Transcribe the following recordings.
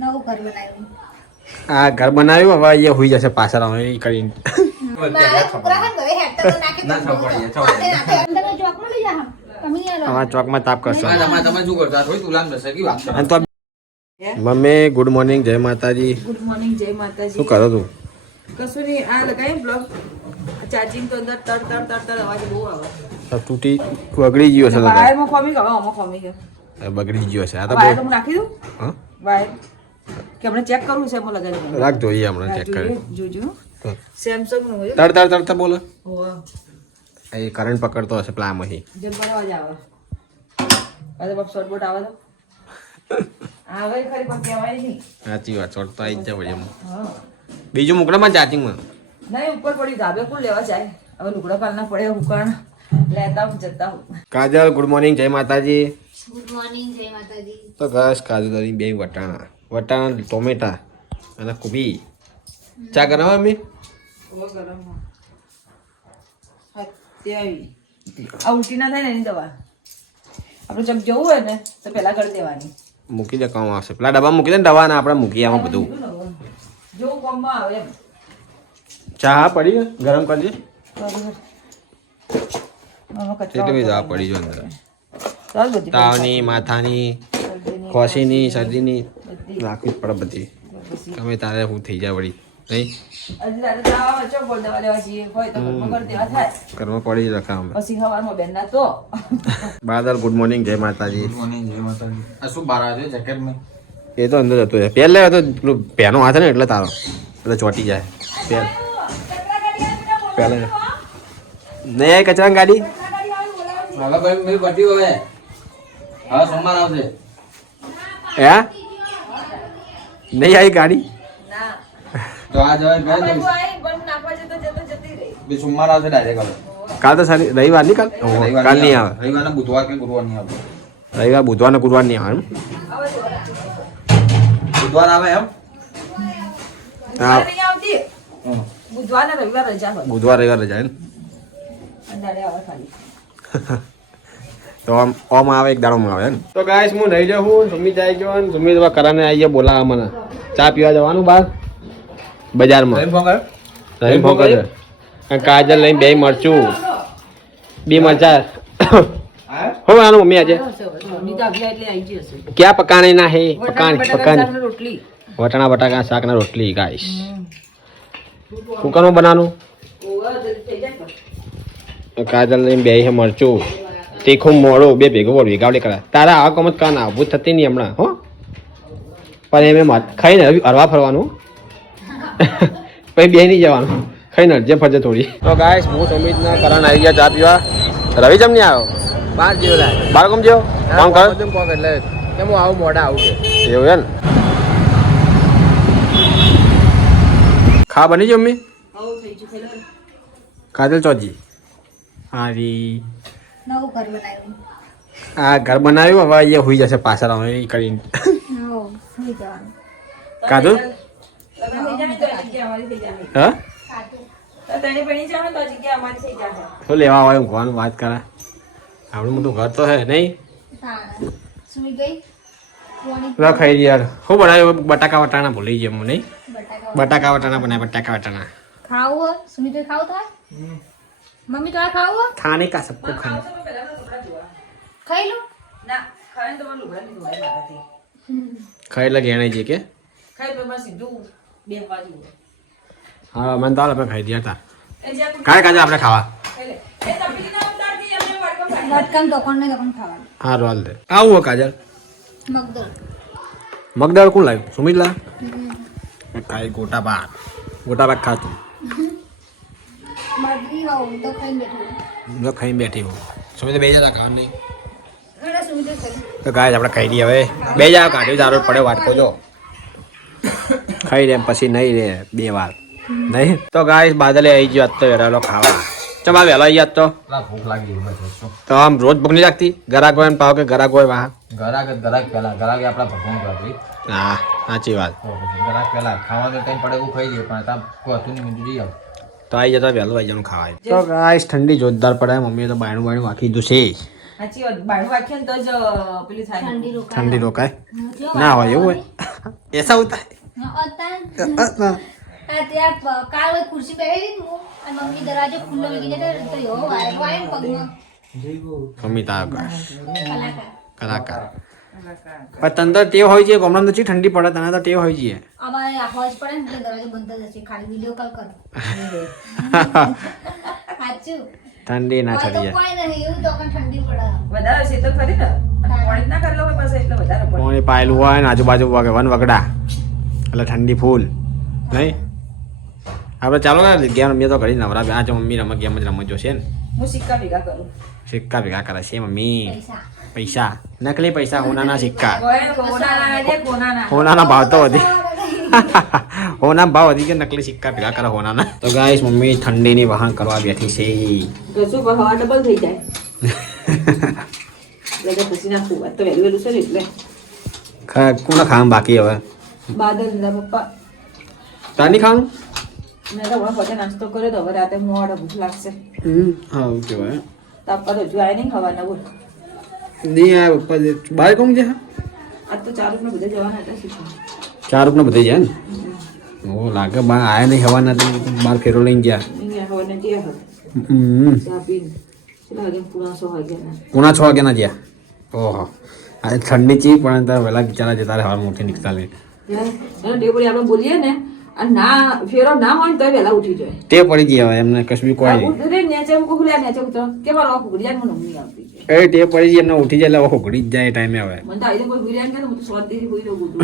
નવું ઘર બનાવ્યું. આ ઘર બનાવ્યું હવે એ હોઈ જશે પાછળ આવે એ કરીને મારા છોકરા હે ઘરે હેઠ તો નાખી દે. અંદર ચોકમાં લઈ જા. તમે યાર અમારા ચોકમાં તાપ કરશો તમે શું કરતા થોડી તુલામ દસે કી વાત કરો અને તો મમ્મી ગુડ મોર્નિંગ જય માતાજી. ગુડ મોર્નિંગ જય માતાજી. શું કરો તું? કશું નહીં, આ લગાવી બ્લોક ચાર્જિંગ તો અંદર તડ તડ તડ તડ અવાજ બહુ આવે. તૂટી બગડી ગયો છે વાયરમાં ખોમી ગયો, આમાં ખોમી ગયો. બગડી ગયો છે આ તો વાયર હું નાખી દઉં. હા વાયર કે આપણે ચેક કરવું છે, એમાં લગાવી દઉં. રાખ જોઈએ હમણાં ચેક કરી જોજો સેમસંગ નું હોય. તડતા બોલો હોવા એ કરંટ પકડતો હશે પ્લામ અહીં જબર અવાજ આવે. અરે બાપ શોર્ટ બોટ આવે તો આવે ખરી પણ કહેવાય નહીં. સાચી વાત ચોટ તો આવી જ જાય એમ. હા બીજું મોકલામાં ચાર્જિંગમાં નહીં, ઉપર પડી ધાબે કોણ લેવા જાય. હવે લુગડા કાલના પડે હુકાણ લેતા હું જતા હું. કાજલ ગુડ મોર્નિંગ જય માતાજી. ગુડ મોર્નિંગ જય માતાજી. તો બસ કાજુદારી બે વટાણા ટોમેટા અને કોબી ચા કરાવવા મમ્મી ઓ ગરમ અત્યારે આ ઉલટી ના થાય ને એની દવા આપણે ચક જવું હોય ને તો પેલા કરી દેવાની. મૂકી દે કામ આવશે પેલા ડબ્બા મૂકી દે ને દવા ને આપણે મૂકી આમાં બધું જો કોમમાં આવે એમ. ચા હા પડી ગઈ? ગરમ કરજે બરાબર. આમાં કચરો એટલી બધી દવા પડી જો અંદર ચાલ બધી તાવની માથાની શરદીની, ખોસીની શરદીની બધી. રાખવી જ પડે બધી તમે તારે હું થઈ જાય વળી નહીં હજી રાતે દવા આવે, ચો બોલ દવા લેવા જઈએ હોય તો ઘરમાં કરી દેવા થાય. ઘરમાં પડી જ રખાવ અમે પછી સવારમાં બેન ના તો બાદલ ગુડ મોર્નિંગ જય માતાજી. મોર્નિંગ જય માતાજી આ શું બાર આવે જેકેટ મે એ તો અંદર જતો છે પહેલે હતો પેલું પેનો હાથ ને એટલે તારો એટલે ચોટી જાય પહેલે નહીં આવી કચરા ગાડી હવે ભાઈ મેરી બટી હવે હવે સોમવાર આવશે હે નહીં આવી ગાડી ના તો આ જવાય ગયા આપણે ને તો આઈ બંધ નાખવા જતો જતો જતી રહી. બે સોમવાર આવશે ડાયરેક્ટ હવે કાલ તો સારી રવિવાર નહીં કાલ કાલ નહીં આવે રવિવાર ને બુધવાર કે ગુરુવાર નહીં આવે રવિવાર બુધવાર ને ગુરુવાર નહીં આવે એમ? હવે જો બુધવાર આવે એમ હા નહીં આવતી. હમ. બુધવાર ને રવિવાર રજા હોય. બુધવાર રવિવાર રજા એમ અંધારે આવે ખાલી. તો ઓમ આવે એક દાડોમાં આવે ને તો ગાઈસ હું નહીં જાઉં સુમિત જાય ગયો ને સુમિત કરાને આવી ગયા બોલાવા મને ચા પીવા જવાનું બહાર બજારમાં રહી ફોકસ અને કાજલ લઈને બે મરચું બે મરચા હું આનું મમ્મી આજે નીતા આવ્યા એટલે આવી ગઈ હશે. ક્યાં પકાણી ના હે વટાણા પકાણી બટાકા પકાણી શાકની રોટલી. વટાણા બટાકા શાક ના રોટલી ગાઈસ કુકરમાં બનાવવાનું ઓવા જલ્દી થઈ જાય પણ. કાજલ લઈને બે હે મરચું તીખું મોડું બે ભેગું બોલ વેગાવડી કરા તારા આવા કમત કાન આવું થતી નહીં હમણાં હો પણ એમ ખાઈને હરવા ફરવાનું પછી બે નહીં જવાનું ખાઈને અડજે ફરજે થોડી તો ગાઈસ હું સમિત ના કરણ આવી ગયા ચા પીવા રવિ જમ નહીં આવ્યો બાર જેવો લાગે બાર કમ જેવો કામ કર એટલે કેમ હું આવું મોડા આવું કે એવું એમ ખા બની ગઈ મમ્મી આવું થઈ ગયું ખાઈ લો. કાજલ ચોજી હારી નવું ઘર બનાવ્યું. આ ઘર બનાવ્યું હવે એ હોઈ જશે પાછળ આવે એ કરીને હો સુઈ જવાનું. કાધું લગ્ન થઈ જાય ને તો આ જગ્યા અમારી થઈ જાય. હા તો તને બની જાવ ને તો આ જગ્યા અમારી થઈ જાય. શું લેવા આવે ભગવાન વાત કરા આપણું મોટું ઘર તો હે નહીં તાણ. સુઈ ગઈ. પોણી લો ખાઈ યાર શું બનાવ્યું બટાકા વટાણા ભૂલી ગયા હું નહીં બટાકા બટાકા વટાણા બનાવ્યા બટાકા વટાણા ખાવું હોય સુમી તો ખાવું થાય. મમ્મી તો ખાવું હોય ખાને કા સબકો ખાને ખાઈ લો. ના ખાય ને તો મારું લુગડા નહીં ધોવાય મારાથી. ખાઈ એટલે ગેણાઈ છે કે ખાય તો મારે સીધું બે બાજુ. હા મને તો હાલ આપણે ખાઈ દઈએ તાર એ જ્યાં કોઈ કાંઈ કાંઈ આપણે ખાવા ખાઈ લે. એ તપેલી ના ઉતારતી, એમને વાડકો ખાઈ લે. લટકન દોકાન ને દોકાન ખાવાનું. હા રોલ દે આવું હો કાજલ મગદળ. મગદાળ કોણ લાવ્યું સુમિત લા કાંઈ ગોટા પાક ખાતું મરઘી હોવ તો ખાઈને બેઠું. જો ખાઈને બેઠી હું સુમિત બે જતા ખાવા નહીં ઘણા સુઈ તો ખાઈ. તો ગાય આપણે ખાઈ દઈએ હવે બે જાવ કાઢ્યું દારૂ પડે વાટકો જો ખાઈ રે પછી નહીં રે બે વાર નહીં તો ગાય બાદલે આવી ગયો આજ તો વેરાલો ખાવા ચમ આ વહેલો આવી જાત તો ભૂખ લાગી બસ તો આમ રોજ ભૂખ નહીં લાગતી ગરાક હોય ને પાવ કે ગરાક હોય વાહ ગરાક પેલા ગરાક આપણા ભગવાન કરતી હા સાચી વાત તો પછી ગરાક પેલા ખાવાનું કઈ પડે એવું ખાઈ લઈએ પણ તાર કોઈ હતું નહીં જઈ આવ તો આવી જતા વહેલું આવી જવાનું ખાવા તો ગાય ઠંડી જોરદાર પડે મમ્મીએ તો બાયણું બાયણું વાંકી દીધું છે સાચી વાત. બાળું વાંખીએ ને તો જ પેલી થાય. ઠંડી રોકાય. ઠંડી રોકાય ના હોય એવું હોય ऐसा होता है ત્યાં કાલ ખુરશી બેસી હું અને મમ્મી દરવાજો ખુલ્લો મૂકી જતો તો એવો વાયરો આવ્યો પગમાં. અમિતા કલાકાર કલાકાર પણ તને તો ટેવ હોય છે હમણાં તો ઠંડી પડે તને તો ટેવ હોય છે અમારે રાખવા જ પડે ને એટલે દરવાજો બંધ જ હશે ખાલી વિડીયો કોલ કરો સાચું ઠંડી ના હોય તો ચડી જાય કોઈ નહીં એવું તો પણ ઠંડી પડે વધારે છે તો ખરી ને પાણી ના કરેલો હોય પાછો એટલે વધારે પડે પાણી પાયેલું હોય ને આજુબાજુ વન વગડા એટલે ઠંડી ફૂલ નહીં આપણે ચાલો ને ગેમ રમીએ તો ઘડી નવરા આ જો મમ્મી રમત ગેમ જ રમત છે ને હું સિક્કા ભેગા કરું સિક્કા ભેગા કરે છે મમ્મી પૈસા પૈસા નકલી પૈસા હોનાના સિક્કા કોનાના હોનાના ભાવ તો વધી હોના ભાવ વધી ગયા નકલી સિક્કા ભેગા કરે હોનાના તો ગાઈસ મમ્મી ઠંડીની વહાણ કરવા બેઠી છે કશું પણ હવા ડબલ થઈ જાય એટલે પછી નાખું વાત તો વહેલું વહેલું છે ને એટલે કોને ખાવાનું બાકી હવે બાદલ ના પપ્પા તાની ખાવાનું મેં તો હમણાં પોતે નાસ્તો કર્યો તો હવે રાતે મોડા ભૂખ લાગશે હા ઓકે ભાઈ તાપા તો હજુ આય નહીં ખાવાના બોલ નહીં આ પપ્પા બહાર કોણ છે આજ તો 4 ને બધા જવાના હતા શીખવા 4 રૂપિયા બધે જાય ને ઓ લાગે બા આયા નહીં હવા નથી બાર ફેરો લઈને ગયા અહીંયા હવાને ગયા હતા ચા પીને ચલા વાગે પૂરા 6 વાગ્યાના પૂણા 6 વાગ્યાના ગયા ઓહો આ ઠંડી ચી પણ તો વહેલા બિચારા જતા રહે હવા મોટી નીકળતા લે એને ડેબડી આપણે બોલીએ ને અને ના ફેરો ના હોય ને તો વહેલા ઉઠી જાય તે પડી ગઈ હવે એમને કશું બી કોઈ નહીં ઉતરે નેચે કુકલ્યા નેચે ઉતરો કે મારો કુકલ્યા મને ઊંઘ આવતી છે એ તે પડી ગઈ એમને ઉઠી જાય એટલે ઘડી જ જાય ટાઈમે હવે મને તો આઈને કોઈ વિરિયાન કે હું તો સ્વાદથી કોઈ રહ્યો ગુડું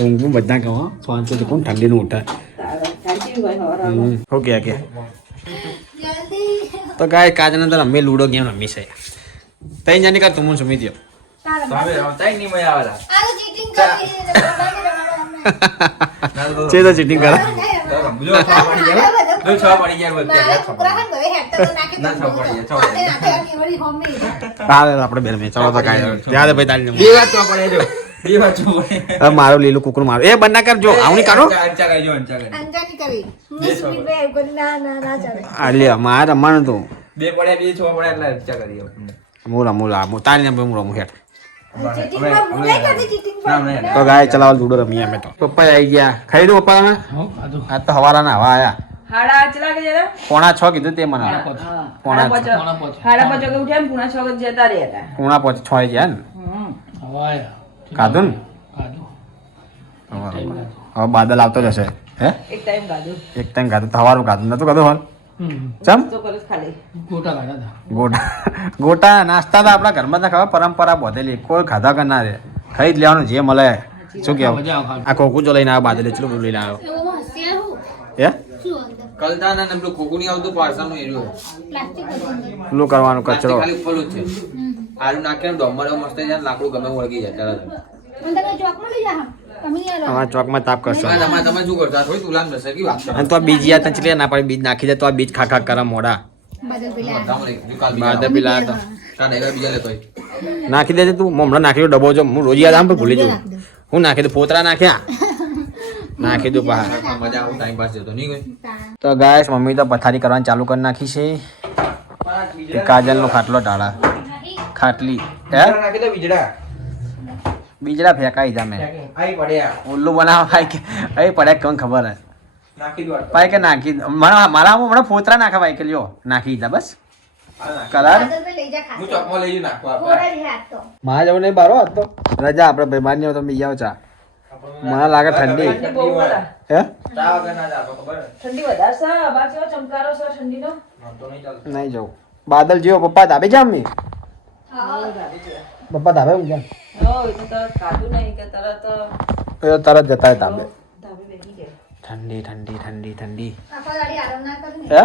ઊંઘ બધા કહો શાંતિ તો કોણ ઠંડીનું ઉઠે સાચી ભાઈ હવારા ઓકે ઓકે જલ્દી તો ગાય કાજને તો અમે લૂડો ગેમ રમી છે તઈ જાની કા તું સુમી દો તારા તમે રમતા નહીં મજા આવેલા આ તો ચીટિંગ કરી છે તો ચીટિંગ કરે જો છ પડી જાય મારા છોકરા હન હવે હેડ તો નાખી ના છ પડી જાય, છ પડી જાય. વળી હોમી હાલે આપણે બેન મે ચાલો તો કાય યાદ ભાઈ તાળી બે વાત તો પડે જો બે વાત તો પડે હવે મારું લીલું કુકરું મારું એ બંધ ના કરજો આવની કાઢો અંચા કરજો અંચા કરજો અંજાની કરી હું સ્પીડ બે એવું કરી ના ના ના ચાલે આલ્યા માર રમવાનું તું બે પડે બે છ પડે એટલે અંચા કરી મોલા મુ તાળી ને રમું હેઠ ચીટિંગ માં હું નહીં કરતી ચીટિંગ માં તો ગાય ચલાવ લૂડો રમીએ અમે તો પપ્પા આવી ગયા ખાઈ દો પપ્પા તમે આજ તો હવારાના હવા આયા હાડા ચલા કે જરા 5:45 કીધું તે મને હાડા 5 વાગે ઉઠ્યા ને પૂણા 6 વાગે જતા રહ્યા હતા 5:45 ગયા ને કાધું ને હવે બાદલ આવતો જશે હે એક ટાઈમ ગાધું એક ટાઈમ ખાધું તો હવારું ખાધું નતું ખાધું હાલ ચમ તો કરસ ખાલી ગોટા નાસ્તા તો આપણા ઘરમાં તો ખબર પરંપરા બોધેલી કોઈ ખાધા કે ના રે ખાઈ જ લેવાનું જે મળે શું કેવું આ કોકું જો લઈને આવ્યો બાદલે ચલો લઈને આવ્યો એવો હસ્યા હું હે શું અંદર કલતાના ને પેલું ખોખું નહીં આવતું પાર્સલનું એરિયો પ્લાસ્ટિક અંદર પેલું કરવાનું કચરો ખાલી ઉપરનું જ છે આરું નાખે ને ડોમર મસ્ત જાય લાકડું ગમે વળગી જાય તરત અંદર ચોકમાં લઈ જા તમે નહીં આલો અમારા ચોકમાં તાપ કરશો તમે શું કરતા થોડી તુલામ જશે કે વાત અને તો આ બીજી આ તંચલી ના પાડી બીજ નાખી દે તો આ બીજ ખા ખા કરે મોડા બદલ પેલા બાદ પેલા હતા બીજા લેતો નાખી દેજે તું હમણાં નાખી દો ડબ્બો જો હું રોજ યાદ આમ પણ ભૂલી જઉં હું નાખી દઉં પોતરા નાખ્યા નાખી દઉં બહાર મજા આવું ટાઈમ પાસ જતો નહીં કોઈ તો ગાઈસ મમ્મી તો પથારી કરવાની ચાલુ કરી નાખી છે કાજલનો ખાટલો ટાળા ખાટલી હે નાખી દે બીજડા બીજડા ફેંકાઈ જા મેં આઈ પડ્યા ઉલ્લુ બનાવ ભાઈ કે અહીં પડે કોણ ખબર હે નાખી દો ભાઈ કે નાખી મારા હમણાં ફોતરા નાખા ભાઈ કે લ્યો નાખી દીધા બસ કલર બદલ પે લઈ જા હું ખા ચોકમાં લઈ નાખવા થોડા જ હાથ તો મારા જવું નહીં બારો હતો રજા આપણે ભાઈ બાર ની તો બી આવો ચા મને લાગે ઠંડી બહુ બધા હે ચા વગર ના જાતો ખબર ઠંડી વધારે છે બાર જેવો ચમકારો છે ઠંડીનો તો નહીં ચાલતું નહીં જવું બાદલ જેવો પપ્પા ધાબે જા મમ્મી પપ્પા ધાબે હું જા હો એ તો તરત ખાધું નહીં કે તરત એ તરત જતા ધાબે ધાબે બેસી ગયા ઠંડી ઠંડી ઠંડી ઠંડી આખો ગાડી આરામ ના કરી હે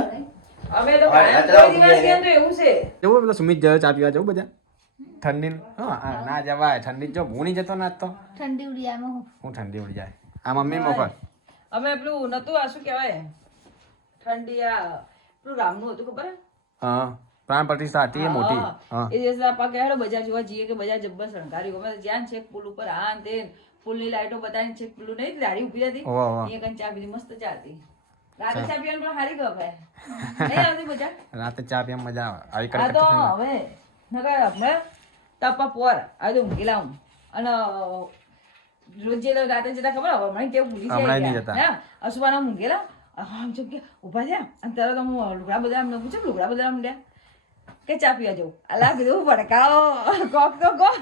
અમે તો કાયમ કોઈ દિવસ ગયા તો એવું છે જવું પેલો સુમિત જયો ચા પીવા જવું બધા ઠંડી હા ના જવાય ઠંડી જો ભૂણી જતો ના તો ઠંડી ઉડિયામાં હું ઠંડી ઉડી જાય આ મમ્મી મોકલ અમે પેલું નતું આ શું કહેવાય ઠંડી આ પેલું રામનું હતું ખબર હે? હા પ્રાણ પ્રતિષ્ઠા હતી એ મોટી હા એ દિવસે આપા કે હેડો બજાર જોવા જઈએ કે બજાર જબ્બર શણગારી અમે તો જ્યાં છેક પુલ ઉપર આ ને તે પુલની લાઈટો બતાવીને છેક પેલું નહીં ગાડી ઊભી હતી વાહ, વાહ. એ કઈ ચા પીધી મસ્ત ચા હતી રાતે ચા પીવાની પણ સારી ગમે નહીં આવતી મજા રાતે ચા પીવા મજા આવે આવી આ કડક તો હવે નકર આપણે તપા પોર આ તો ઊંઘી લાવું અને રોજ જે રાતે જતા ખબર હવે હમણાં કેવું ભૂલી હમણાં નહીં જાય જતા. હા અસુબાના મૂંગેલા આમ જેમ કે ઉભા થયા અને તરત હું લુગડા બદલામ ન પૂછે લુગડા બદલામ લે કે ચા પીવા જવું અલા કીધું ભડકાઓ કોક તો કોક